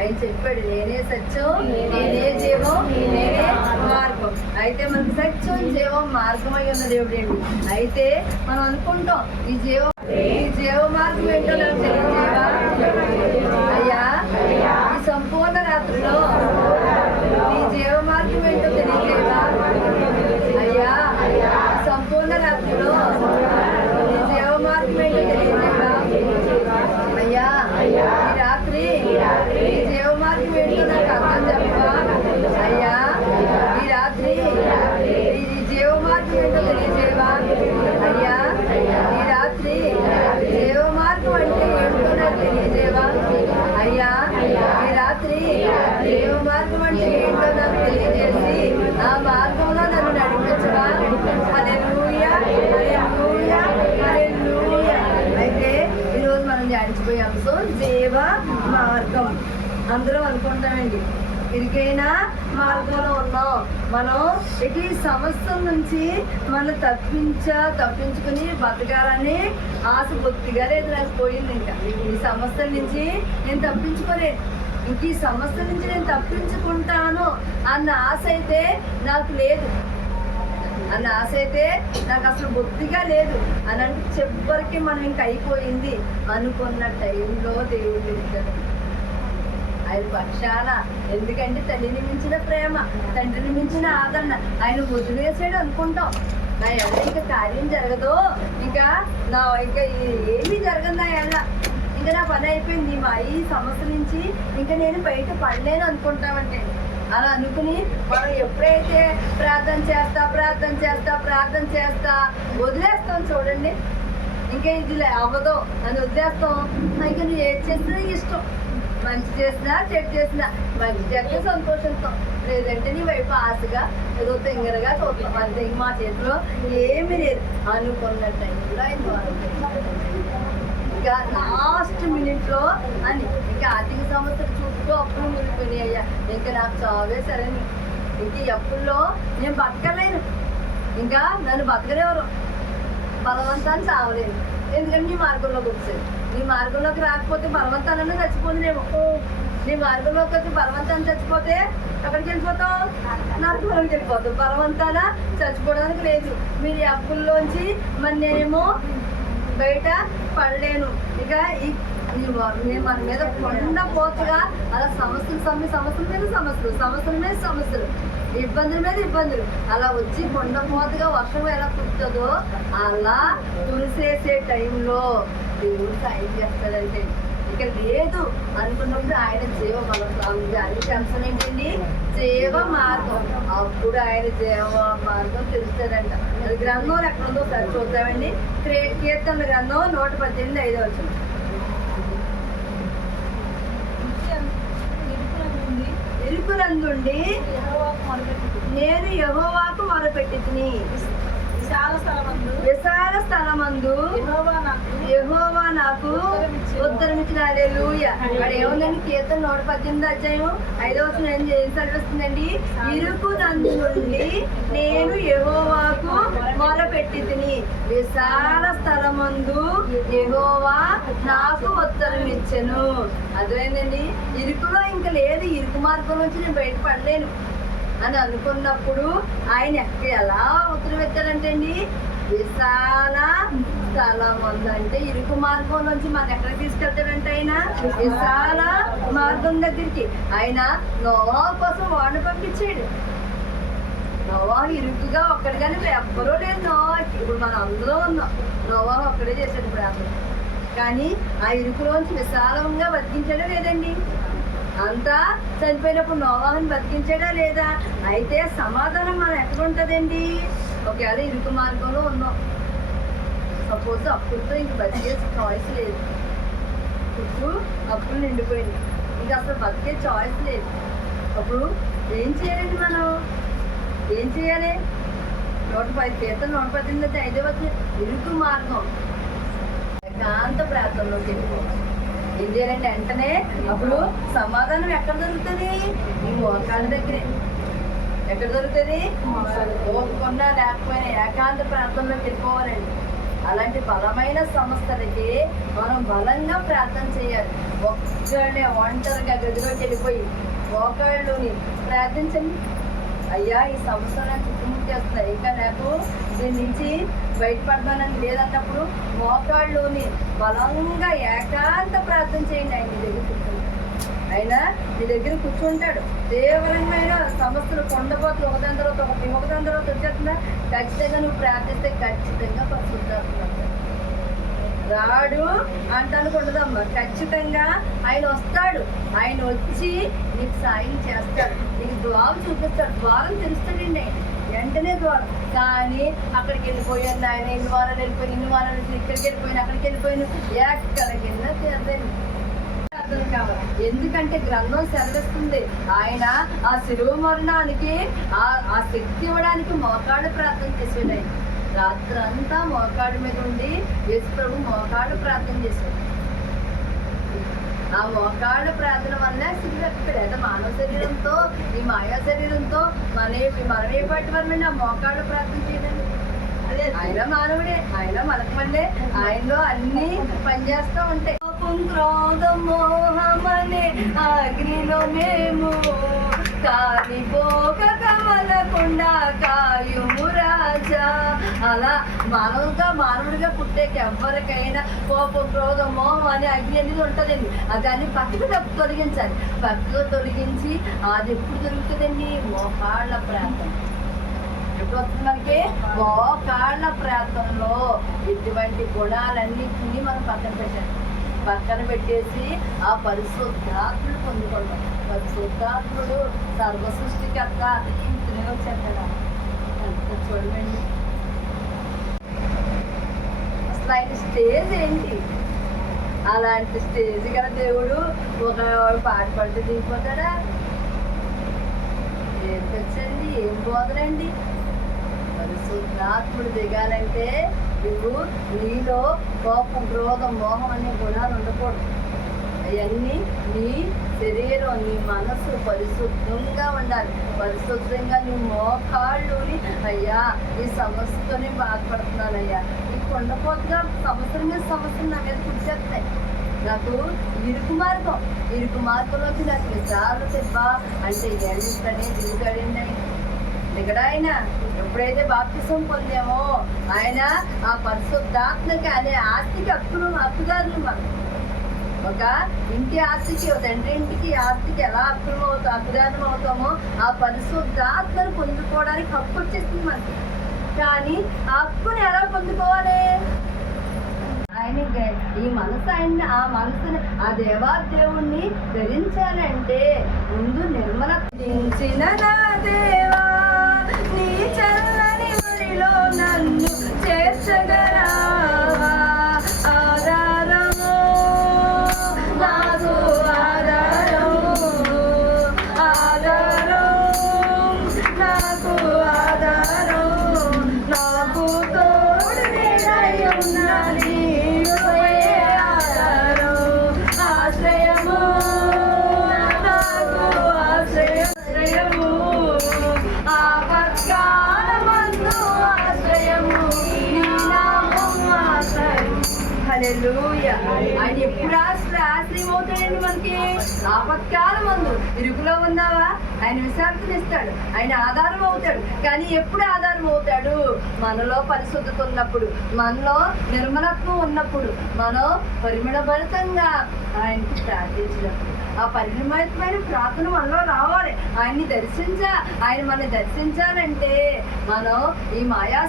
ఆయన చెప్పాడు, నేనే సత్యం, నేనే జీవం, నేనే మార్గం. అయితే మనకు సత్యం, జీవం, మార్గం అయి ఉన్న దేవుడు ఏంటి? అయితే మనం అనుకుంటాం ఈ జీవ మార్గం ఏంటో నాకు తెలియజేవా అయ్యా? ఈ సంపూర్ణ రాత్రిలో ఈ జీవ మార్గం ఏంటో తెలియజేవా అయ్యా? సంపూర్ణ రాత్రిలో ఈ జీవ మార్గం ఏంటో తెలియజేవా అయ్యా? ఈ రాత్రి ఈ జీవ మార్గం ఏంటో నాకు అర్థం చెప్పవా అయ్యా? ఈ రాత్రి ఈ జీవ మార్గం ఏంటో తెలియజేవా అయ్యా? ఈ రాత్రి జీవ మార్గం అంటే ఏంటో నాకు తెలియజేవా అయ్యా? ఈ రాత్రి జీవ మార్గం అంటే ఏంటో నాకు తెలియజేసి ఆ మార్గంలో నన్ను నడిపించవా? హల్లెలూయా, హల్లెలూయా, హల్లెలూయా. అయితే ఈరోజు మనం ధ్యానించిపోయే అంశం జీవ మార్గం. అందరం అనుకుంటామండి ఇరికైనా మార్గంలో ఉన్నాం. మనం ఇటు సమస్య నుంచి మనం తప్పించుకుని బతకాలని ఆశ బొత్తిగా లేదు నాకు పోయింది. ఇంకా ఈ సమస్య నుంచి నేను తప్పించుకోలేదు, ఇంక ఈ సమస్య నుంచి నేను తప్పించుకుంటాను అన్న ఆశ అయితే నాకు లేదు, అన్న ఆశ అయితే నాకు అసలు బొత్తిగా లేదు అని అంటే చివరికి మనం ఇంక అయిపోయింది అనుకున్న టైంలో దేవుడు ఇస్తాడు ఆయన పక్షాన. ఎందుకంటే తల్లిని మించిన ప్రేమ, తండ్రిని మించిన ఆదరణ. ఆయన వదిలేసాడు అనుకుంటాం, నా ఎల్ల ఇంకా కార్యం జరగదు, ఇంకా ఏమీ జరగదు నా ఎల్ల, ఇంకా నా పని అయిపోయింది, ఈ సమస్య నుంచి ఇంకా నేను బయట పడలేను అనుకుంటామంటే. అలా అనుకుని మనం ఎప్పుడైతే ప్రార్థన చేస్తా వదిలేస్తాం చూడండి, ఇంకా ఇది అవ్వదు అని వదిలేస్తాం. ఇంకా నువ్వు ఏది చేసినా ఇష్టం, మంచి చేసినా చెడు చేసినా మంచి చేస్తే సంతోషంతో, లేదంటే నీ వైపు ఆశగా ఏదో తింగరగా చూస్తాం అంతే. మా చేతిలో ఏమీ లేదు అనుకున్న టైంలో ఆయన ఇంకా లాస్ట్ మినిట్లో అని ఇంకా ఆర్థిక సమస్యలు చుట్టూ అప్పులు మునిగిపోయినాయి. అయ్యా ఇంకా నాకు చావే సరేని, ఇంక ఈ అప్పుల్లో నేను బతకలేను, ఇంకా నన్ను బతకలేవరు, బలవంతాన్ని చావలేను. ఎందుకంటే నీ మార్గంలోకి వచ్చేది, నీ మార్గంలోకి రాకపోతే బలవంతాలన్నా చచ్చిపోతుందేమో. నీ మార్గంలోకి వచ్చి బలవంతాన్ని చచ్చిపోతే ఎక్కడికి వెళ్ళిపోతావు? నరకంలోకి వెళ్ళిపోతావు. బలవంతాన చచ్చిపోవడానికి లేదు. మీరు ఈ అప్పుల్లోంచి మరి నేనేమో బయట పడలేను. ఇక మన మీద కొండ పోతుగా అలా సమస్యల మీద సమస్యలు ఇబ్బందుల మీద ఇబ్బందులు అలా వచ్చి కొండ పోతుగా వర్షం ఎలా కుడుతుందో అలా కురిసేసే టైంలో దేవుడు సాయం చేస్తాడంటే ఇక లేదు అనుకున్నప్పుడు ఆయన జీవ అంశం ఏంటండి? జీవ మార్గం. అప్పుడు ఆయన జీవ మార్గం తెలుస్తాడంట. అది గ్రంథంలో ఎక్కడుందో సరి చూద్దామండి. కీర్తనల గ్రంథం 118:5 ఇరుకులందుండి నేను యెహోవాకు మొరపెట్టితిని, విశాల స్థలమందు యెహోవా నాకు ఉత్తరమిచ్చిన. హల్లెలూయా. వాడు ఏముందండి? కీర్తన 118:5 ఏం చదివిస్తుందండి? ఇరుకునందు నుండి నేను యెహోవాకు మొరపెట్టితిని, విశాల స్థలమందు యెహోవా నాకు ఉత్తరమిచ్చెను. అదేంటండి? ఇరుకులో ఇంకా లేదు, ఇరుకు మార్గం నుంచి నేను బయటపడలేను అని అనుకున్నప్పుడు ఆయన ఎలా ఉత్తరం ఎత్తాడంటే అండి, విశాల స్థలం ఉందంటే ఇరుకు మార్గం నుంచి మనం ఎక్కడికి తీసుకెళ్తాడంటే ఆయన విశాల మార్గం దగ్గరికి. ఆయన నోవా కోసం వాడిని పంపించాడు. నోవా ఇరుకుగా ఒక్కడిగానే ఎవ్వరూ లేదు నోవా. ఇప్పుడు మనం అందులో ఉన్నాం, నోవా ఒక్కడే చేశాడు ప్రార్థన. కానీ ఆ ఇరుకులోంచి విశాలంగా బతికించాడా లేదండి? అంతా చనిపోయినప్పుడు నోవాహుని బతికించాడా లేదా? అయితే సమాధానం మనం ఎక్కడ ఉంటుందండి? ఒకవేళ ఇరుకు మార్గంలో ఉన్నాం, సపోజ్ అప్పులతో ఇంక బతికే చాయిస్ లేదు, చుట్టూ అప్పులు నిండిపోయింది, ఇంకా అసలు బతికే చాయిస్ లేదు. అప్పుడు ఏం చేయాలండి? మనం ఏం చేయాలి? 118 118:5 ఇరుకు మార్గం ఏకాంత ప్రాంతంలోకి వెళ్ళిపోవాలి. ఏం చేయాలంటే వెంటనే అప్పుడు సమాధానం ఎక్కడ దొరుకుతుంది? ఈ మోకాళ్ళ దగ్గరే. ఎక్కడ దొరుకుతుంది? ఓపుకున్నా లేకపోయినా ఏకాంత ప్రాంతంలోకి వెళ్ళిపోవాలండి. అలాంటి బలమైన సంస్థలకి మనం బలంగా ప్రార్థన చేయాలి. ఒక్కడే ఒంటరిగా గదిలోకి వెళ్ళిపోయి మోకాళ్ళుని ప్రార్థించండి. అయ్యా, ఈ సంవత్సరం చుట్టుముట్టేస్తున్నాయి, ఇంకా నాకు దీని నుంచి బయటపడతానని లేదన్నప్పుడు మోకాళ్ళుని బలంగా ఏకాంత ప్రార్థన చేయండి. ఆయన నీ దగ్గర కూర్చుంటాడు. తీవ్రమైన సమస్యలు కొండపోతలు ఒకదాని తర్వాత వచ్చేస్తుందా, ఖచ్చితంగా నువ్వు ప్రార్థిస్తే ఖచ్చితంగా పరిశుద్ధాత్మ రాడు అంటానికి ఉండదమ్మా. ఖచ్చితంగా ఆయన వస్తాడు. ఆయన వచ్చి నీకు సాయం చేస్తాడు, నీకు ద్వారం చూపిస్తాడు, ద్వారం తెలుస్తాడండి వెంటనే ద్వారం. కానీ అక్కడికి వెళ్ళిపోయాను ఆయన, ఇన్ని వారాలు వెళ్ళిపోయిన ఇక్కడికి వెళ్ళిపోయిన అక్కడికి వెళ్ళిపోయాను, ఎక్కడికి వెళ్ళినా తీరదండి. కావాలి, ఎందుకంటే గ్రంథం సెలవిస్తుంది ఆయన ఆ శిలువ మరణానికి ఆ శక్తి ఇవ్వడానికి మోకాడు ప్రార్థన చేసాడు. ఆయన రాత్రంతా మోకాడు మీద ఉండి యేసు ప్రభు మోకాడు ప్రార్థన చేశాడు. ఆ మోకాడు ప్రార్థన వల్ల శిలువ ఎక్కడ మానవ శరీరంతో ఈ మాయా శరీరంతో మనమే పాటి వరమండి ఆ మోకాడు ప్రార్థన చేయడానికి. ఆయన మానవుడే, ఆయన మనకు మళ్ళీ ఆయనలో అన్ని పనిచేస్తూ ఉంటాయి. క్రోధం మోహమనే అగ్నిలో మేము కాలిపోక కమలకుండా కాయుము రాజా. అలా మానవుడిగా పుట్టేకి ఎవరికైనా కోపం క్రోధం మోహం అనే అగ్ని అనేది ఉంటుందండి. దాన్ని పక్కకు తొలగించాలి. పక్కకు తొలగించి అది ఎప్పుడు దొరుకుతుందండి? మోకాళ్ళ ప్రాంతం. ఎప్పుడు వస్తుంది మనకి? మోకాళ్ళ ప్రాంతంలో ఇటువంటి గుణాలన్నింటినీ మనం పక్కన పెట్టేసి ఆ పరిశుద్ధాత్ముడు పొందుకుంటాం. పరిశుద్ధాత్ముడు సర్వ సృష్టికర్త ఇంతనే వచ్చేస్తాడా ఎంత చూడండి. అసలు ఆయన స్టేజ్ ఏంటి? అలాంటి స్టేజ్ గల దేవుడు ఒక పాట పడితే దిగిపోతాడా? ఏం తెచ్చండి, ఏం బోధనండి? పరిశుద్ధాత్ముడు దిగాలంటే నువ్వు నీలో కోపం క్రోధం మోహం అనే గుణాలు ఉండకూడదు. అవన్నీ నీ శరీరం నీ మనసు పరిశుద్ధంగా ఉండాలి. పరిశుద్ధంగా నీ మోకాళ్ళుని అయ్యా ఈ సమస్యతోనే బాధపడుతున్నానయ్యా, ఈ కొండపోతుగా సమస్యలు నా మీద కూర్చేస్తాయి. నాకు ఇరుకు మార్గంలోకి నాకు నిజాలు తెప్పా అంటే ఎంతనే దిగుతాడండి ఇక్కడ. ఆయన ఎప్పుడైతే బాప్తిసం పొందామో ఆయన ఆ పరిశుద్ధాత్మకి అనే ఆస్తికి హక్కుదారులు. మనం ఒక ఇంటి ఆస్తికి, ఒక తండ్రి ఇంటికి ఆస్తికి ఎలా హక్కుదారులు అవుతామో ఆ పరిశుద్ధాత్మను పొందుకోవడానికి హక్కు వచ్చేస్తుంది మనకి. కానీ ఆ హక్కుని ఎలా పొందుకోవాలి? ఆయన ఈ మనసు ఆ మనసుని ఆ దేవాదేవుణ్ణి ధరించాలంటే ముందు నిర్మల దించిన నా దేవా నీ చల్లని ఒడిలో నన్ను చేర్చగరావా. ఆధారము నాకు ఆధారము నాకు నాకు తోడు నేనై ఉండాలి. ఆయన ఎప్పుడు ఆశ్రయం అవుతాడండి మనకి? ఆపత్కాలం మందు ఇరుకులో ఉన్నావా ఆయన విశ్రాంతిని ఇస్తాడు, ఆయన ఆధారం అవుతాడు. కానీ ఎప్పుడు ఆధారం అవుతాడు? మనలో పరిశుద్ధత ఉన్నప్పుడు, మనలో నిర్మలత్వం ఉన్నప్పుడు, మనం పరిమళభరితంగా ఆయనకి ప్రార్థించినప్పుడు. ఆ పరిమళమైన ప్రార్థన మనలో రావాలి. ఆయన మనల్ని దర్శించాలంటే మనం ఈ మాయా